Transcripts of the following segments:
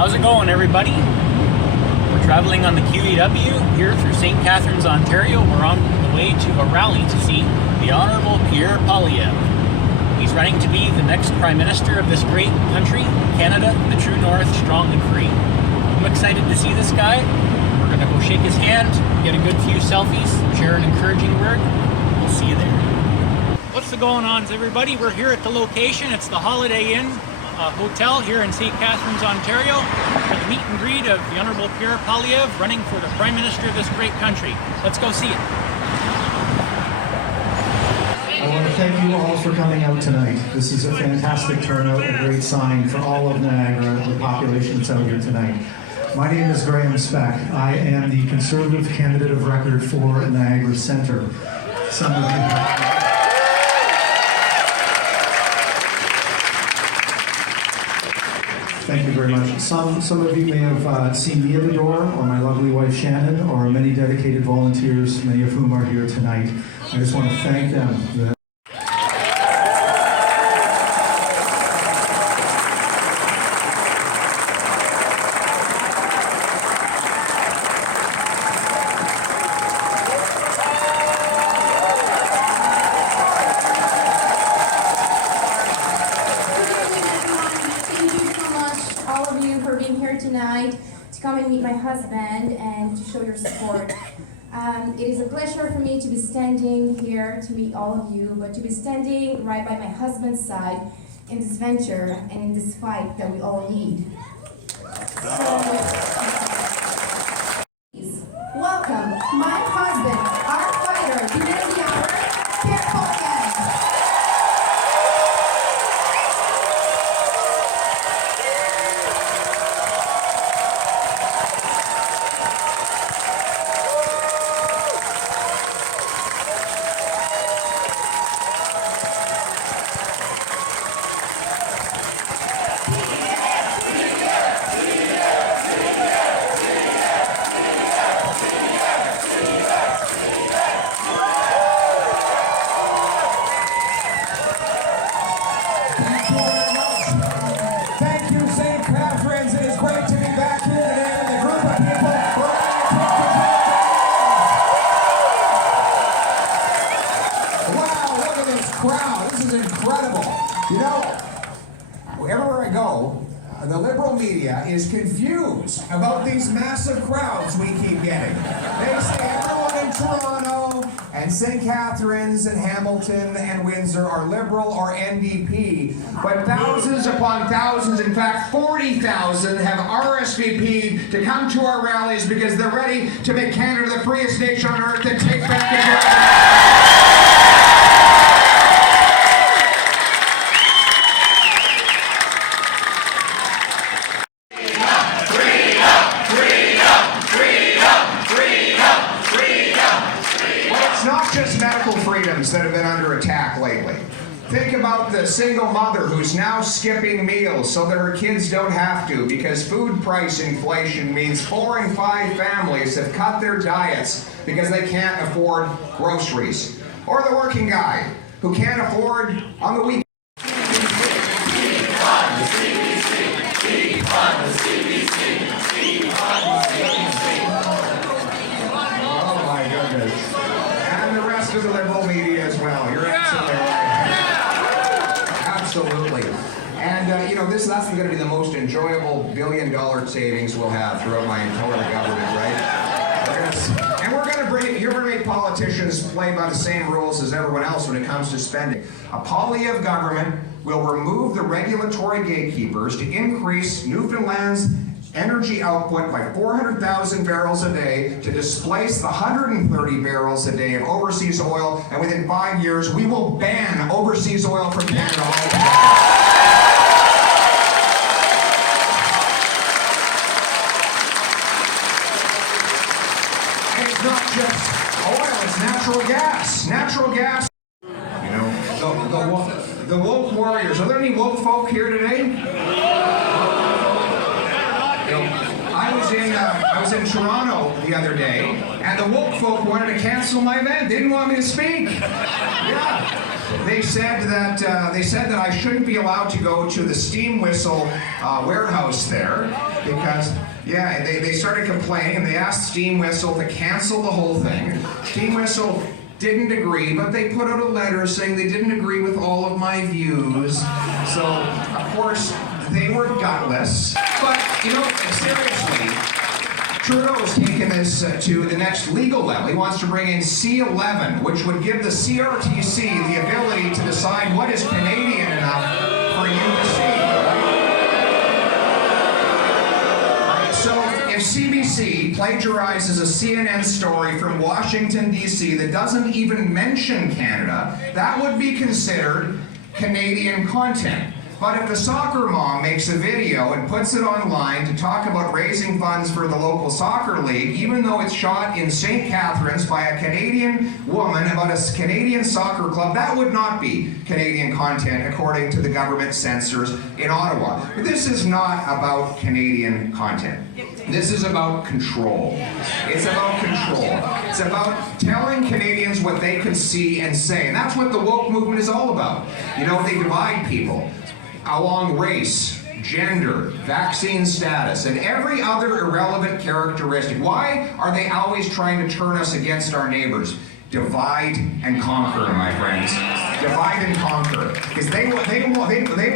How's it going, everybody? We're traveling on the QEW here through St Catharines, Ontario. We're on the way to a rally to see the Honourable Pierre Poilievre. He's running to be the next Prime Minister of this great country, Canada, the true North, strong and free. I'm excited to see this guy. We're going to go shake his hand, get a good few selfies, share an encouraging word. We'll see you there. What's the going on, everybody? We're here at the location. It's the Holiday Inn Hotel here in St Catharines, Ontario, for the meet and greet of the Honourable Pierre Poilievre, running for the Prime Minister of this great country. Let's go see it. I want to thank you all for coming out tonight. This is a fantastic turnout, a great sign for all of Niagara, the population that's out here tonight. My name is Speck. I am the Conservative candidate of record for Niagara Centre. Some of you... Thank you very much. Some of you may have seen me at the door, or my lovely wife Shannon, or many dedicated volunteers, many of whom are here tonight. I just want to thank them. Tonight to come and meet my husband and to show your support. It is a pleasure for me to be standing here to meet all of you, but to be standing right by my husband's side in this venture and in this fight that we all need. So, please welcome my husband, our fighter, the man of the hour, Pierre Poilievre. Thank you, St. Catharines. It is great to be back here today with a group of people Wow, look at this crowd. This is incredible. You know, everywhere I go, the liberal media is confused about these massive crowds we keep getting. They say everyone in Toronto and St. Catharines and Hamilton and Windsor are Liberal or NDP, but thousands upon thousands, in fact 40,000, have RSVP'd to come to our rallies because they're ready to make Canada the freest nation on earth and take back control. Freedoms that have been under attack lately. Think about the single mother who's now skipping meals so that her kids don't have to, because food price inflation means 4 and 5 families have cut their diets because they can't afford groceries. Or the working guy who can't afford on the weekend. Oh my goodness. And the rest of the liberal media as well. You're absolutely right. Absolutely. And you know, that's going to be the most enjoyable billion-dollar savings we'll have throughout my entire government, right? And we're going to bring it, you're going to make politicians play by the same rules as everyone else when it comes to spending. A Poilievre government will remove the regulatory gatekeepers to increase Newfoundland's energy output by 400,000 barrels a day to displace the 130 barrels a day of overseas oil, and within 5 years we will ban overseas oil from Canada altogether. And it's not just oil, it's natural gas. Natural gas. You know, the woke warriors. Are there any woke folk here today? I was was in Toronto the other day, and the woke folk wanted to cancel my event. They didn't want me to speak. Yeah. They said that I shouldn't be allowed to go to the steam whistle warehouse there because, yeah, they started complaining and they asked Steam Whistle to cancel the whole thing. Steam Whistle didn't agree, but they put out a letter saying they didn't agree with all of my views. So, of course, they were gutless. But, you know, seriously, Trudeau's taken this to the next legal level. He wants to bring in C11, which would give the CRTC the ability to decide what is Canadian enough for you to see. So if CBC plagiarizes a CNN story from Washington, D.C. that doesn't even mention Canada, that would be considered Canadian content. But if the soccer mom makes a video and puts it online to talk about raising funds for the local soccer league, even though it's shot in St. Catharines by a Canadian woman about a Canadian soccer club, that would not be Canadian content according to the government censors in Ottawa. But this is not about Canadian content. This is about control. It's about control. It's about telling Canadians what they can see and say. And that's what the woke movement is all about. You know, they divide people along race, gender, vaccine status, and every other irrelevant characteristic. Why are they always trying to turn us against our neighbors? Divide and conquer, my friends. Divide and conquer. Because they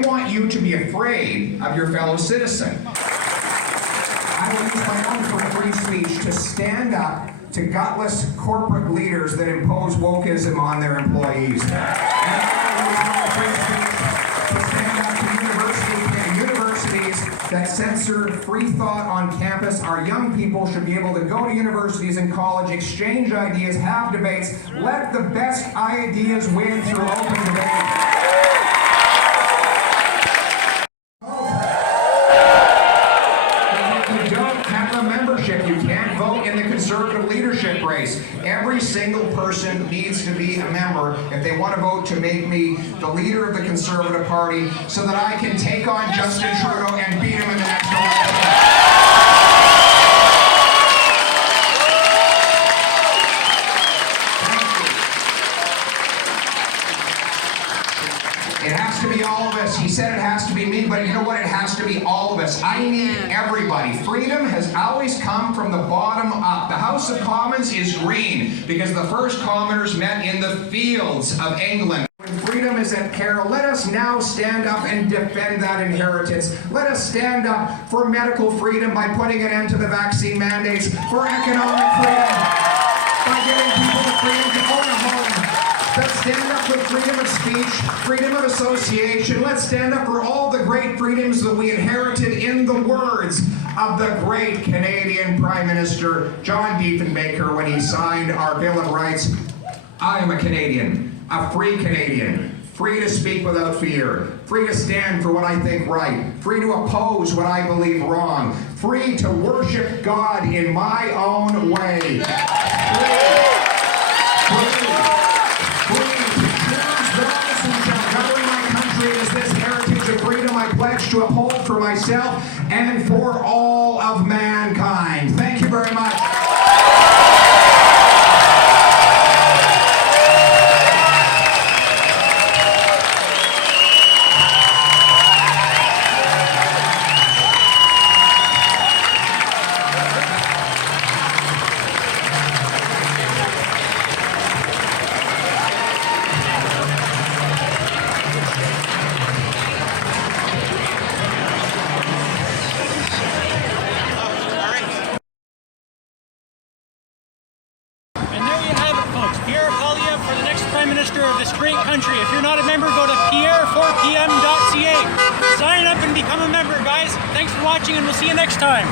want you to be afraid of your fellow citizen. I will use my own free speech to stand up to gutless corporate leaders that impose wokeism on their employees. And I will use my free speech to stand up to universities that censor free thought on campus. Our young people should be able to go to universities and college, exchange ideas, have debates, let the best ideas win through open debate. You can't vote in the Conservative leadership race. Every single person needs to be a member if they want to vote to make me the leader of the Conservative Party so that I can take on Justin Trudeau and beat him in the next election. It has to be all of us. He said it has to be me, but you know what? It has to be all of us. I need everybody. Freedom has always come from the bottom up. The House of Commons is green because the first commoners met in the fields of England. When freedom is at peril, let us now stand up and defend that inheritance. Let us stand up for medical freedom by putting an end to the vaccine mandates, for economic freedom by giving people the freedom to own a home. Let's stand up for freedom of speech, freedom of association. Let's stand up for all the great freedoms that we inherited in the words of the great Canadian Prime Minister John Diefenbaker when he signed our Bill of Rights. I am a Canadian, a free Canadian, free to speak without fear, free to stand for what I think right, free to oppose what I believe wrong, free to worship God in my own way. I pledge to uphold for myself and for all of mankind. Thank you very much. Pierre Poilievre for the next Prime Minister of this great country. If you're not a member, go to pierre4pm.ca. Sign up and become a member, guys. Thanks for watching, and we'll see you next time.